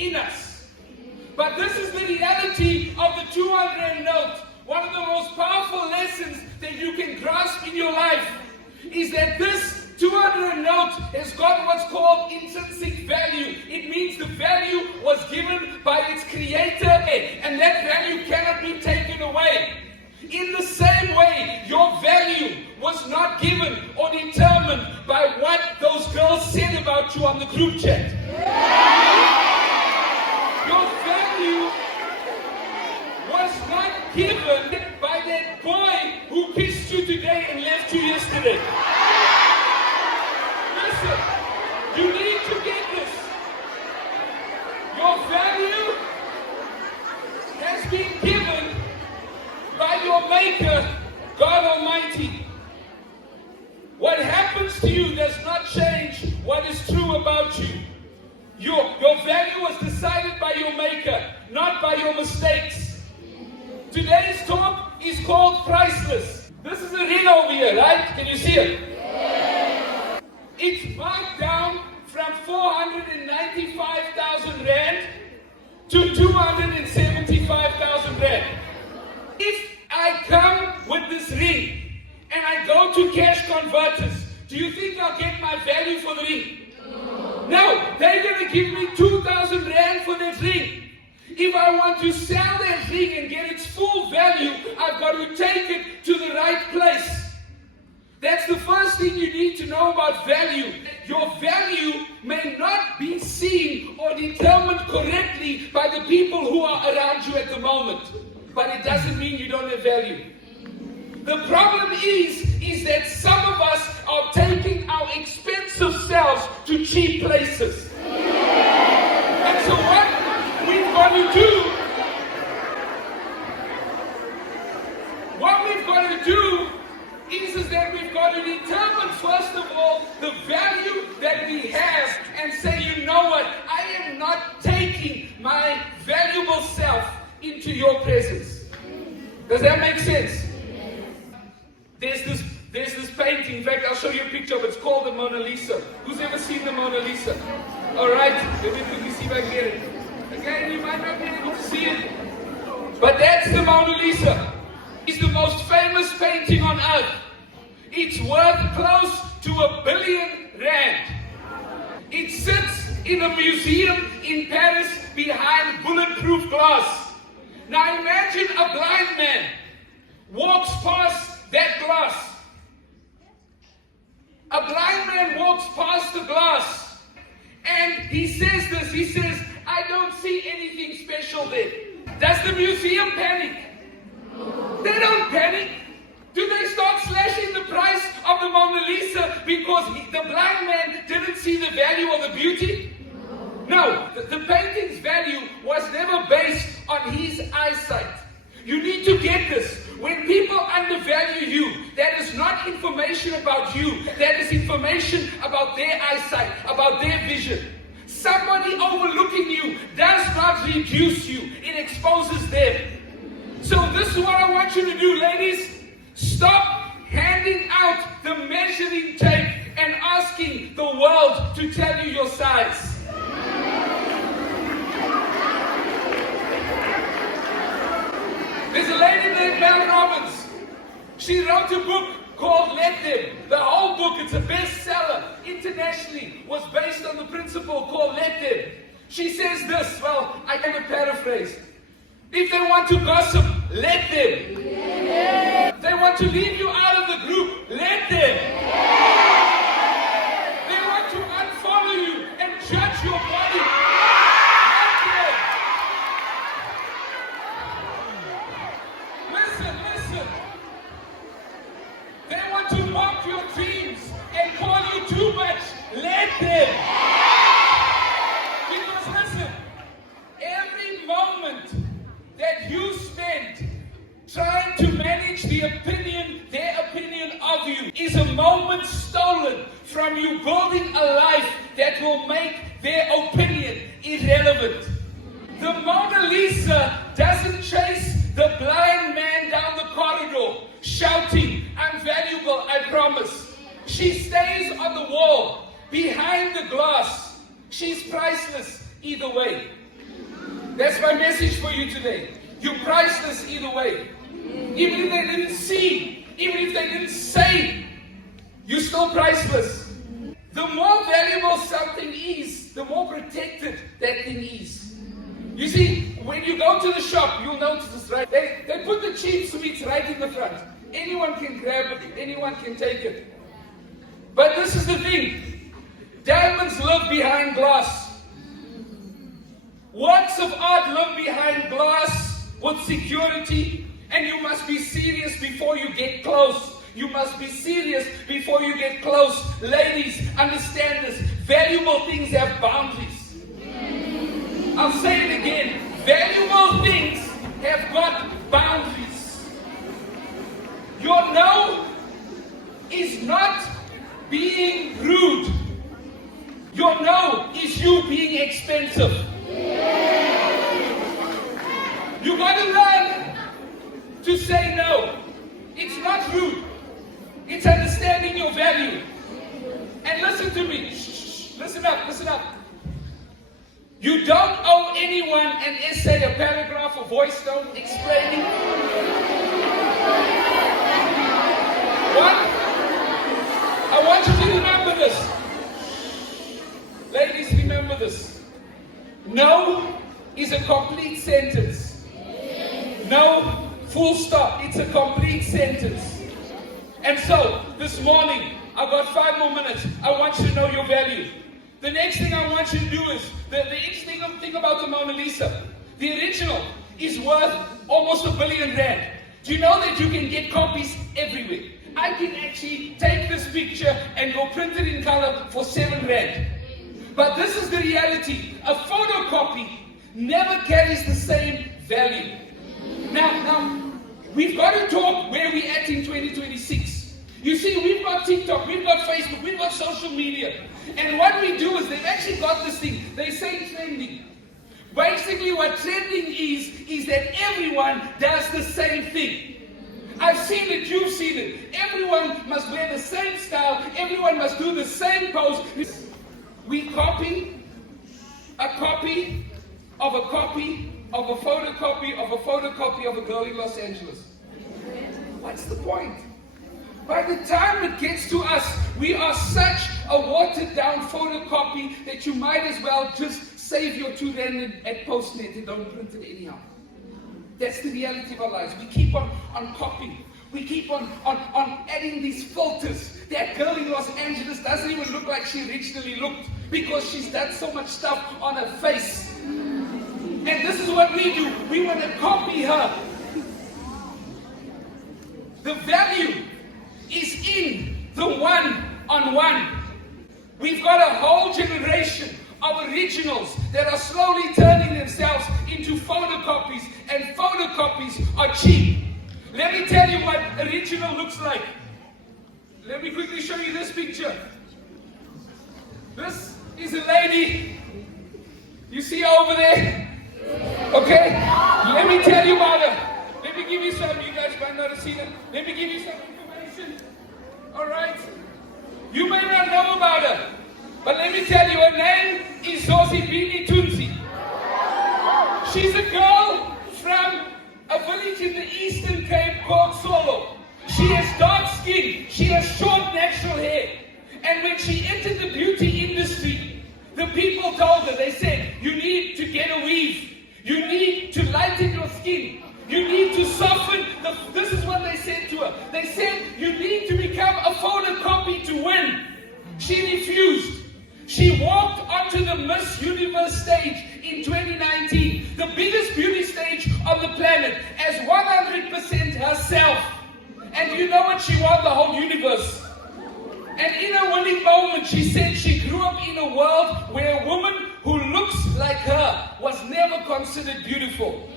in us. But this is the reality of the 200 note. One of the most powerful lessons that you can grasp in your life is that this 200 note has got what's called intrinsic value. It means the value was given by its creator, and that value cannot be taken away. In the same way, your value was not given or determined by what those girls said about you on the group chat. Your value was not given by that boy who kissed you today and left you yesterday. Listen, you need to get this. Your value has been given by your Maker, God Almighty. What happens to you does not change what is true about you. Your value was decided by your Maker, not by your mistakes. Today's talk is called Priceless. This is a ring over here, right? Can you see it? Yeah. It's marked down from 495,000 Rand to 275,000 Rand. If I come with this ring and I go to cash converters, do you think I'll get my value for the ring? No, they're going to give me 2,000 Rand for that ring. If I want to sell that ring and get its full value, I've got to take it to the right place. That's the first thing you need to know about value. Your value may not be seen or determined correctly by the people who are around you at the moment, but it doesn't mean you don't have value. The problem is that some of us are taking our expensive selves to cheap places. And so what we've got to do is that we've got to determine, first of all, the value that we have and say, you know what, I am not taking my valuable self into your presence. Does that make sense? There's this painting. In fact, I'll show you a picture of it. It's called the Mona Lisa. Who's ever seen the Mona Lisa? Alright, let me quickly see if I can get it. Again, you might not be able to see it, but that's the Mona Lisa. It's the most famous painting on earth. It's worth close to R1 billion. It sits in a museum in Paris behind bulletproof glass. Now imagine a blind man walks past that glass. A blind man walks past the glass and he says this, he says, I don't see anything special there. Does the museum panic? They don't panic. Do they start slashing the price of the Mona Lisa because the blind man didn't see the value or the beauty? No, the painting's value was never based on his eyesight. You need to get this. When people undervalue you, that is not information about you. That is information about their eyesight, about their vision. Somebody overlooking you does not reduce you. It exposes them. So this is what I want you to do, ladies. Stop handing out the measuring tape and asking the world to tell you your size. There's a lady named Mel Robbins. She wrote a book called Let Them. The whole book, it's a bestseller internationally, was based on the principle called Let Them. She says this, well, I can paraphrase. If they want to gossip, let them. Yeah. They want to leave you out of the group, let them. Yeah. They want to unfollow you and judge your body, let them. Listen. They want to mock your dreams and call you too much, let them. Because listen, every moment that you spend trying to manage their opinion of you is a moment stolen from you building a life that will make their opinion irrelevant. The Mona Lisa doesn't chase the blind man down the corridor shouting, I'm valuable, I promise. She stays on the wall, behind the glass. She's priceless either way. That's my message for you today. You're priceless either way. Even if they didn't see, even if they didn't say, you're still priceless. The more valuable something is, the more protected that thing is. You see, when you go to the shop, you'll notice this, right? They put the cheap sweets right in the front. Anyone can grab it, anyone can take it. But this is the thing. Diamonds live behind glass. Works of art live behind glass with security, and you must be serious before you get close. You must be serious before you get close. Ladies, understand this. Valuable things have boundaries. I'll say it again. Valuable things have got boundaries. Your no is not being rude. Your no is you being expensive. You got to learn to say no. It's not rude. It's understanding your value. And listen to me. Shh, listen up, listen up. You don't owe anyone an essay, a paragraph, a voice note explaining. What? I want you to remember this. Ladies, remember this. No is a complete sentence. No, full stop. It's a complete sentence. And so, this morning, I've got 5 more minutes. I want you to know your value. The next thing I want you to do is, the interesting thing about the Mona Lisa, the original is worth almost R1 billion. Do you know that you can get copies everywhere? I can actually take this picture and go print it in color for R7. But this is the reality. A photocopy never carries the same value. Now, we've got to talk where we're at in 2026. You see, we've got TikTok, we've got Facebook, we've got social media. And what we do is they've actually got this thing. They say trending. Basically what trending is that everyone does the same thing. I've seen it, you've seen it. Everyone must wear the same style. Everyone must do the same pose. We copy a copy of a copy of a photocopy of a photocopy of a girl in Los Angeles. What's the point? By the time it gets to us, we are such a watered down photocopy that you might as well just save your R2 at Postnet and don't print it anyhow. That's the reality of our lives. We keep on copying. We keep on adding these filters. That girl in Los Angeles doesn't even look like she originally looked because she's done so much stuff on her face. And this is what we do. We want to copy her. The value is in the one-on-one. We've got a whole generation of originals that are slowly turning themselves into photocopies, and photocopies are cheap. Let me tell you what original looks like. Let me quickly show you this picture. This is a lady. You see her over there? Okay? Let me tell you about her. Let me give you some. You guys might not have seen it. Let me give you some information. Alright? You may not know about her. But let me tell you, her name is Zozibini Tunzi. She's a girl from a village in the Eastern Cape called Solo. She has dark skin. She has short natural hair. And when she entered the beauty industry, the people told her, they said, you need to get a weave. You need to lighten your skin. You need to soften. This is what they said to her. They said, you need to become a photocopy to win. She refused. She walked onto the Miss Universe stage in 2019, the biggest beauty stage on the planet, as 100% herself. And you know what? She won the whole universe. And in a winning moment, she said she grew up in a world where a woman who looks like her was never considered beautiful.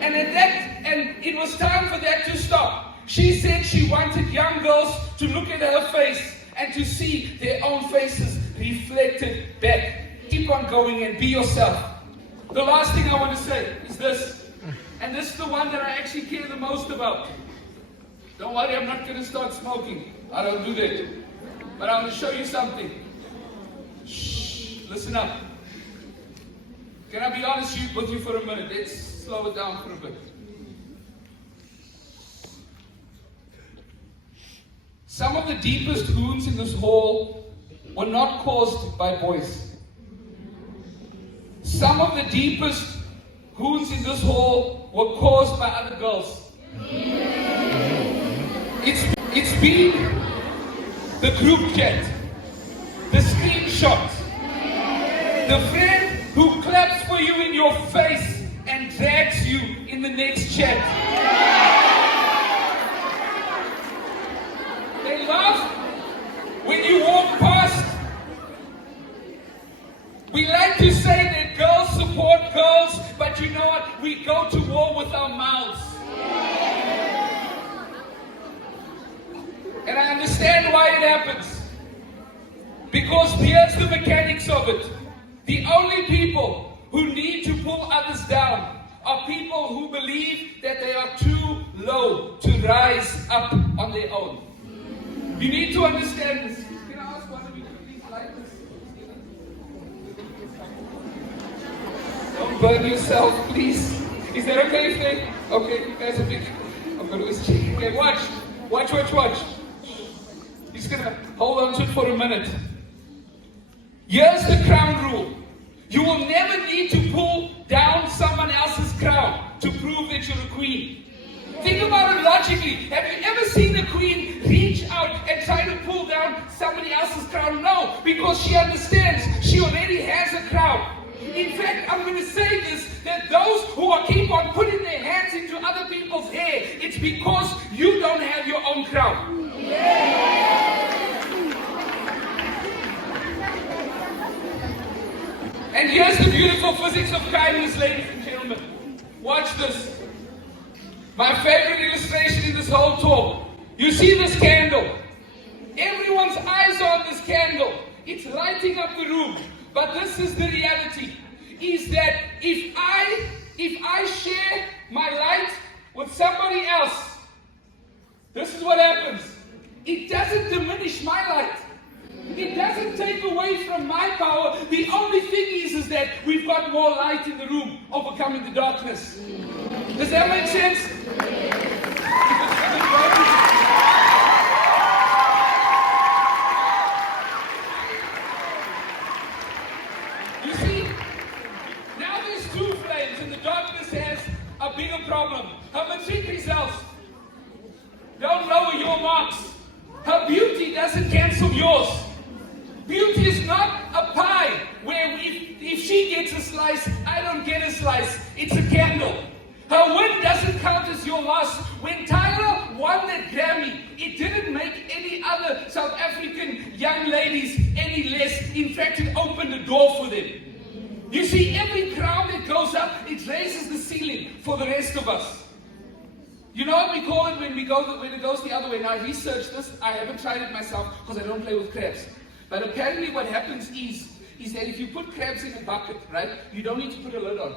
And it was time for that to stop. She said she wanted young girls to look at her face and to see their own faces reflected back. Keep on going and be yourself. The last thing I want to say is this. And this is the one that I actually care the most about. Don't worry, I'm not going to start smoking. I don't do that. But I'm going to show you something. Shh, listen up. Can I be honest with you for a minute? Let's slow it down for a bit. Some of the deepest wounds in this hall were not caused by boys. Some of the deepest wounds in this hall were caused by other girls. It's been the group chat, the screenshot, the friend who claps for you in your face and drags you in the next chat. They laugh when you walk past. We like to say that girls support girls, but you know what? We go to war with our mouths. And I understand why it happens. Because here's the mechanics of it. The only people who need to pull others down are people who believe that they are too low to rise up on their own. You need to understand this. Can I ask one of you to please light this? Don't burn yourself, please. Is that okay if they? Okay, you guys are big. I'm going to check. Okay, watch. Watch. He's going to hold on to it for a minute. Here's the crown rule. You will never need to pull down someone else's crown to prove that you're a queen. Think about it logically. Have you ever seen a queen reach out and try to pull down somebody else's crown? No, because she understands she already has a crown. In fact, I'm going to say this, that those who keep on putting their hands into other people's hair, it's because you don't have your own crown. And here's the beautiful physics of kindness, ladies and gentlemen. Watch this. My favorite illustration in this whole talk. You see this candle. Everyone's eyes are on this candle. It's lighting up the room. But this is the reality. Is that if I share my light with somebody else, this is what happens. It doesn't diminish my light. It doesn't take away from my power. The only thing is that we've got more light in the room, overcoming the darkness. Does that make sense? You see, now there's two flames and the darkness has a bigger problem. Her matric results don't lower your marks. Her beauty doesn't cancel yours. Beauty is not a pie where if she gets a slice, I don't get a slice. It's a candle. Her win doesn't count as your loss. When Tyla won that Grammy, it didn't make any other South African young ladies any less. In fact, it opened the door for them. You see, every crown that goes up, it raises the ceiling for the rest of us. You know what we call it when it goes the other way? Now, I researched this. I haven't tried it myself because I don't play with crabs. But apparently what happens is that if you put crabs in a bucket, right, you don't need to put a lid on.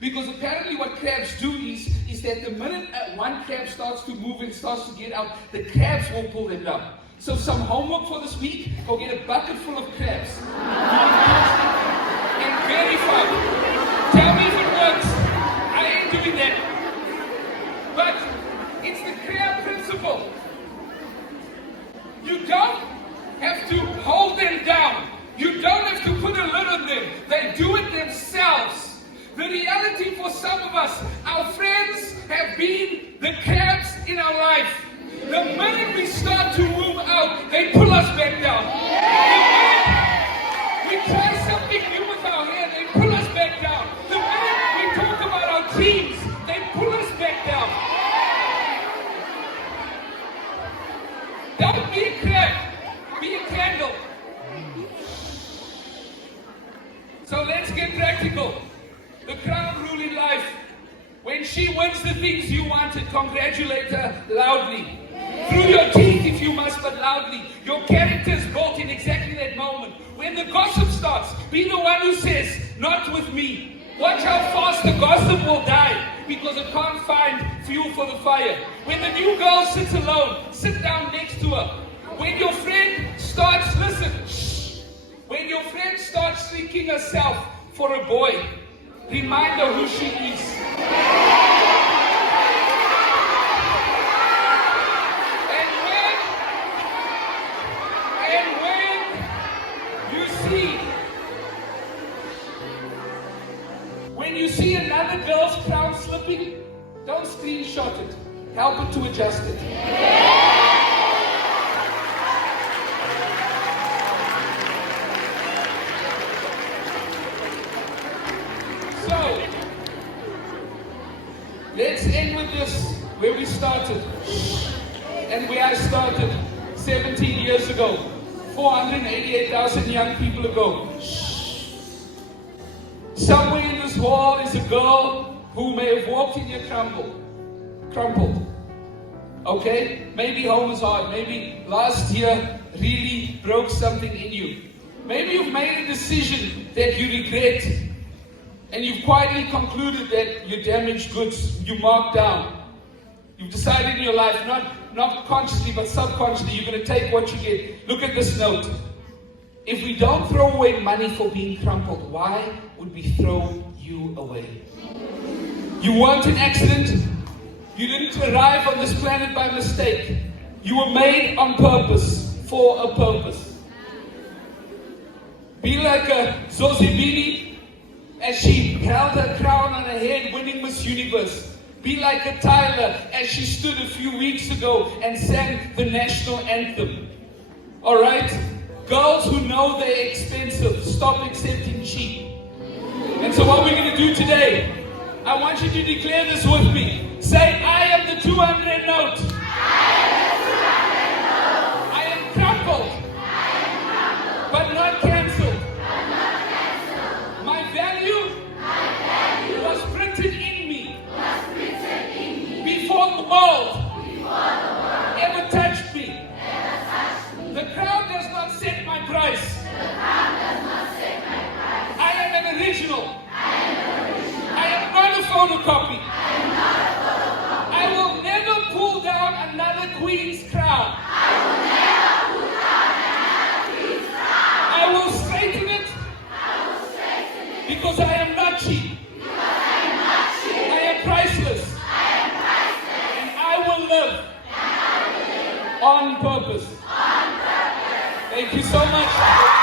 Because apparently what crabs do is that the minute one crab starts to move and starts to get out, the crabs will pull them down. So some homework for this week, go get a bucket full of crabs. And verify. Tell me if it works. I ain't doing that. But it's the crab principle. You don't have to hold them down. You don't have to put a lid on them. They do it themselves. The reality for some of us, our friends have been the crabs in our life. The minute we start to move out, they pull us back down. The minute we try something new with our hair, they pull us back down. The minute we talk about our teams, they pull us back down. Don't be a crab. Be a candle. So let's get practical. The crown rule in life. When she wins the things you wanted, congratulate her loudly. Through your teeth if you must, but loudly. Your character is built in exactly that moment. When the gossip starts, be the one who says, not with me. Watch how fast the gossip will die because it can't find fuel for the fire. When the new girl sits alone, sit down next to her. When your friend starts, listen, shh. When your friend starts thinking herself for a boy, Remind her who she is. And when you see another girl's crown slipping, don't screenshot it. Help her to adjust it. So, let's end with this, where we started. And where I started 17 years ago, 488,000 young people ago. Somewhere in this hall is a girl who may have walked in here crumpled. Okay? Maybe home is hard. Maybe last year really broke something in you. Maybe you've made a decision that you regret, and you've quietly concluded that you're damaged goods, you marked down. You've decided in your life, not consciously but subconsciously, you're going to take what you get. Look at this note. If we don't throw away money for being crumpled, why would we throw you away? You weren't an accident. You didn't arrive on this planet by mistake. You were made on purpose, for a purpose. Be like a Zozibini as she held her crown on her head, winning Miss Universe. Be like a Tyla as she stood a few weeks ago and sang the national anthem. Alright? Girls who know they're expensive, stop accepting cheap. And so what we're going to do today, I want you to declare this with me. Say, I am the 200 note. I am crumpled, but not cancelled. My value was printed in me before the world ever touched me. The crowd does not set my price. I am an original. I am not a photocopy. I will never pull down another queen's crown. I will straighten it because I am not cheap. I am priceless. And I will live on purpose. Thank you so much.